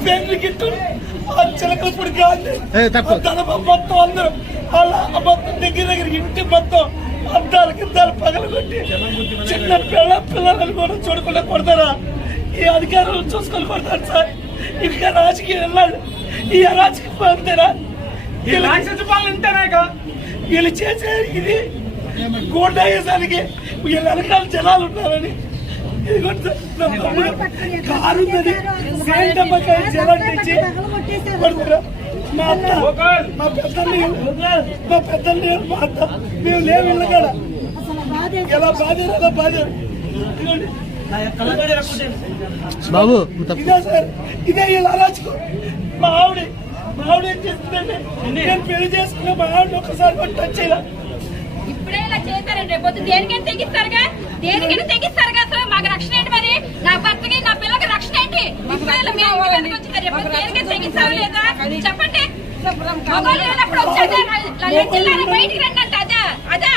ఆ గిట్టు మొత్తం అందరూ వాళ్ళ మొత్తం దగ్గర దగ్గర ఇంటి మొత్తం అద్దాలు గిద్దాలు పగలు కొట్టి చిన్న పిల్ల పిల్లలను కూడా చూడకుండా కొడతారా? ఈ అధికారులు చూసుకొని కొడతారు సార్. ఇంకా రాజకీయం వెళ్ళాలి. ఈ అరాజకీయం వీళ్ళు చేసే ఇది. గోండాయేసానికి వీళ్ళ వెనకాల జనాలు ఉన్నారని కారు ఉందని సేంటమ్మకాయ జలం తెచ్చి కొడుతురా మా అత్త మా పెద్దల్ని మా పెద్దల్ని మా అత్త మేము లేవు ఇళ్ళ కాడ ఎలా బాధారు ఎలా బాధారు ఇదిగోండి బాబు తప్పు ఇదే సార్ ఇదే వీళ్ళ అరాచకం మా ఆవిడ మా ఆవిడ ఏం చేస్తుందంటే నేను పెళ్ళి చేసుకున్న మా ఆవిడ ఒక్కసారి కూడా టచ్ చేయాల. ఇప్పుడే ఇలా చేశారండి పొద్దున్న దేనికైనా తెగిస్తారుగా? దేనికైనా తెగిస్తారుగా? చెప్పండి. బయటికి రండి అంటే అదే అదే.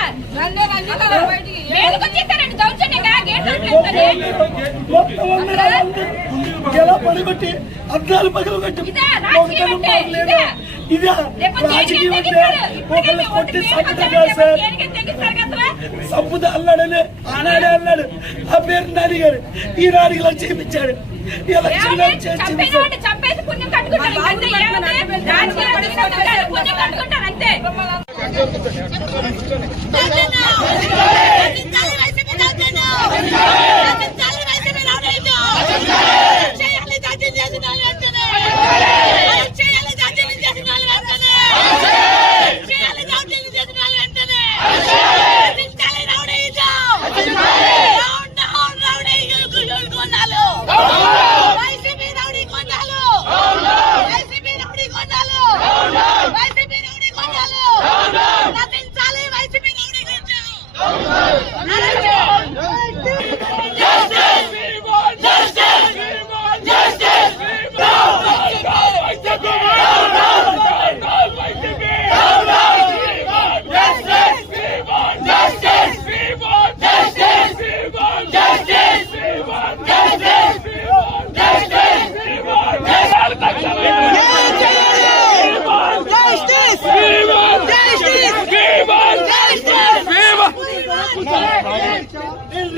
దౌర్జన్యంగా ఎలా పడగొట్టి పగలగొట్టి రాజకీయం ఒకళ్ళు కొట్టి సార్ అన్నాడని ఆనాడే అన్నాడు. ఆ పేరు నాని గారు. ఇలా చేపించాడు అంతే